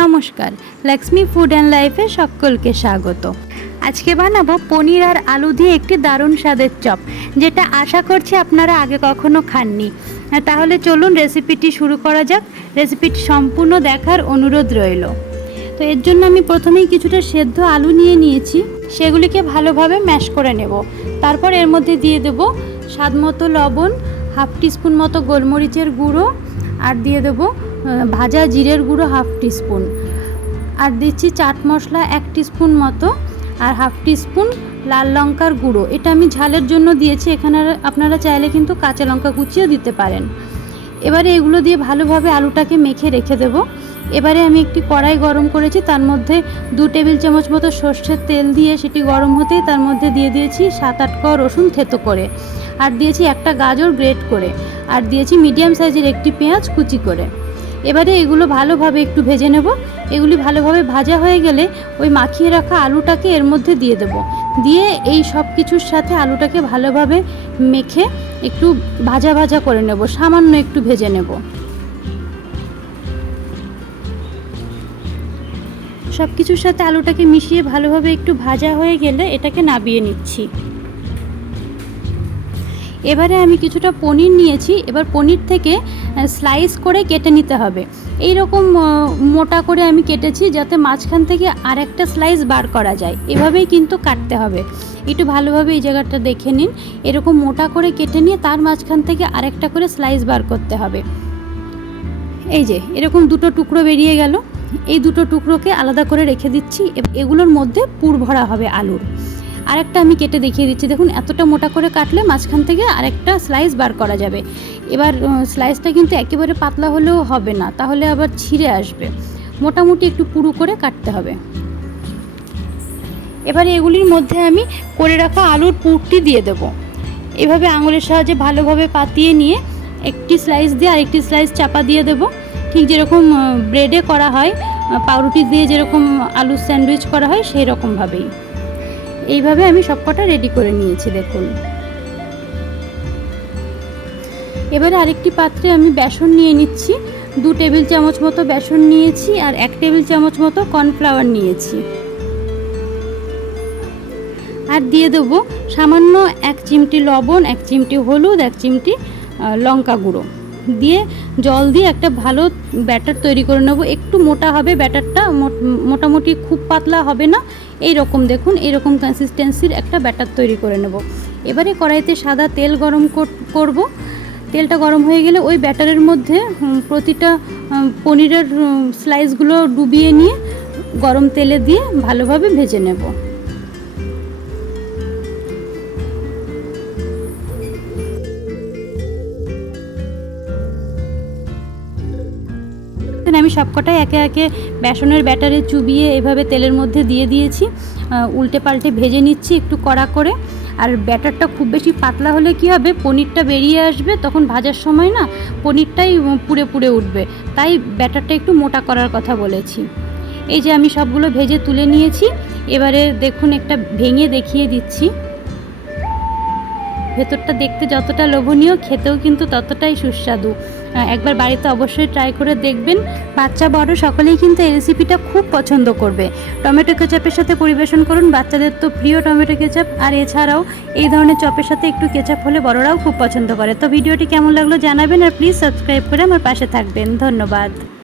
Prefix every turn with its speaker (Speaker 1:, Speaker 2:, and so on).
Speaker 1: নমস্কার Lakshmi food and লাইফে সকলকে স্বাগত। আজকে বানাবো পনির আর আলু দিয়ে একটি দারুণ স্বাদের চপ, যেটা আশা করছি আপনারা আগে কখনো খাননি। তাহলে চলুন রেসিপিটি শুরু করা যাক। রেসিপিটি সম্পূর্ণ দেখার অনুরোধ রইল। তো এর জন্য আমি প্রথমেই কিছুটা সেদ্ধ আলু নিয়ে নিয়েছি, সেগুলিকে ভালোভাবে ম্যাশ করে নেব। তারপর এর মধ্যে দিয়ে দেব স্বাদ মতো লবণ, হাফ টিস্পুন মতো গোলমরিচের গুঁড়ো, আর দিয়ে দেবো ভাজা জিরের গুঁড়ো হাফ টিস্পুন। আর দিচ্ছি চাট মশলা এক টিস্পুন মতো, আর হাফ টিস্পুন লাল লঙ্কার গুঁড়ো। এটা আমি ঝালের জন্য দিয়েছি, এখানে আপনারা চাইলে কিন্তু কাঁচা লঙ্কা কুচিও দিতে পারেন। এবারে এগুলো দিয়ে ভালোভাবে আলুটাকে মেখে রেখে দেবো। এবারে আমি একটি কড়াই গরম করেছি, তার মধ্যে দু টেবিল চামচ মতো সর্ষের তেল দিয়ে সেটি গরম হতেই তার মধ্যে দিয়ে দিয়েছি সাত আট কোয়া রসুন থেতো করে। আর দিয়েছি একটা গাজর গ্রেট করে। আর দিয়েছি মিডিয়াম সাইজের একটি পেঁয়াজ কুচি করে। এবারে এগুলো ভালোভাবে একটু ভেজে নেব। এগুলি ভালোভাবে ভাজা হয়ে গেলে ওই মাখিয়ে রাখা আলুটাকে এর মধ্যে দিয়ে দেব। দিয়ে এই সব কিছুর সাথে আলুটাকে ভালোভাবে মেখে একটু ভাজা ভাজা করে নেব। সামান্য একটু ভেজে নেব। সব কিছুর সাথে আলুটাকে মিশিয়ে ভালোভাবে একটু ভাজা হয়ে গেলে এটাকে নাবিয়ে নিচ্ছি। এবারে আমি কিছুটা পনির নিয়েছি। এবার পনির থেকে স্লাইস করে কেটে নিতে হবে। এই রকম মোটা করে আমি কেটেছি যাতে মাঝখান থেকে আরেকটা স্লাইস বার করা যায়। এভাবেই কিন্তু কাটতে হবে। একটু ভালোভাবে এই জায়গাটা দেখে নিন। এরকম মোটা করে কেটে নিয়ে তার মাঝখান থেকে আরেকটা করে স্লাইস বার করতে হবে। এই যে, এরকম দুটো টুকরো বেরিয়ে গেল। এই দুটো টুকরোকে আলাদা করে রেখে দিচ্ছি। এগুলোর মধ্যে পুর ভরা হবে আলুর। আরেকটা আমি কেটে দেখিয়ে দিচ্ছি। দেখুন, এতটা মোটা করে কাটলে মাঝখান থেকে আরেকটা স্লাইস বার করা যাবে। এবার স্লাইসটা কিন্তু একেবারে পাতলা হলেও হবে না, তাহলে আবার ছিঁড়ে আসবে। মোটামুটি একটু পুরু করে কাটতে হবে। এবারে এগুলির মধ্যে আমি করে রাখা আলুর পুরটি দিয়ে দেব। এভাবে আঙুলের সাহায্যে ভালোভাবে পাতিয়ে নিয়ে একটি স্লাইস দিয়ে আরেকটি স্লাইস চাপা দিয়ে দেব। ঠিক যেরকম ব্রেডে করা হয় পাউরুটি দিয়ে যেরকম আলু স্যান্ডউইচ করা হয়, সেই রকমভাবেই এইভাবে আমি সবকটা রেডি করে নিয়েছি, দেখুন। এবারে আরেকটি পাত্রে আমি বেসন নিয়ে নিচ্ছি। দু টেবিল চামচ মতো বেসন নিয়েছি আর এক টেবিল চামচ মতো কর্নফ্লাওয়ার নিয়েছি। আর দিয়ে দেবো সামান্য এক চিমটি লবণ, এক চিমটি হলুদ, এক চিমটি লঙ্কা গুঁড়ো। দিয়ে জল দিয়ে একটা ভালো ব্যাটার তৈরি করে নেব। একটু মোটা হবে ব্যাটারটা, মোট- মোটামুটি খুব পাতলা হবে না। এই রকম দেখুন, এইরকম কনসিস্টেন্সির একটা ব্যাটার তৈরি করে নেব। এবারে কড়াইতে সাদা তেল গরম কর- করব। তেলটা গরম হয়ে গেলে ওই ব্যাটারের মধ্যে প্রতিটা পনিরের স্লাইসগুলো ডুবিয়ে নিয়ে গরম তেলে দিয়ে ভালোভাবে ভেজে নেব। দেখুন, আমি সবকটাই একে একে বেসনের ব্যাটারে চুবিয়ে এভাবে তেলের মধ্যে দিয়ে দিয়েছি। উল্টে পাল্টে ভেজে নিচ্ছি একটু কড়া করে। আর ব্যাটারটা খুব বেশি পাতলা হলে কি হবে? পনিরটা বেরিয়ে আসবে তখন ভাজার সময় না পনিরটাই পুড়ে পুড়ে উঠবে। তাই ব্যাটারটা একটু মোটা করার কথা বলেছি। এই যে আমি সবগুলো ভেজে তুলে নিয়েছি। এবারে দেখুন একটা ভেঙে দেখিয়ে দিচ্ছি। ভেতরটা দেখতে যতটা লোভনীয় খেতেও কিন্তু ততটাই সুস্বাদু। একবার বাড়িতে অবশ্যই ট্রাই করে দেখবেন। বাচ্চা, বড় সকলেই কিন্তু এই রেসিপিটা খুব পছন্দ করবে। টমেটো কেচাপের সাথে পরিবেশন করুন, বাচ্চাদের তো প্রিয় টমেটো কেচাপ। আর এছাড়াও এই ধরনের চপের সাথে একটু কেচাপ হলে বড়রাও খুব পছন্দ করে। তো ভিডিওটি কেমন লাগল জানাবেন আর প্লিজ সাবস্ক্রাইব করে আমার পাশে থাকবেন। ধন্যবাদ।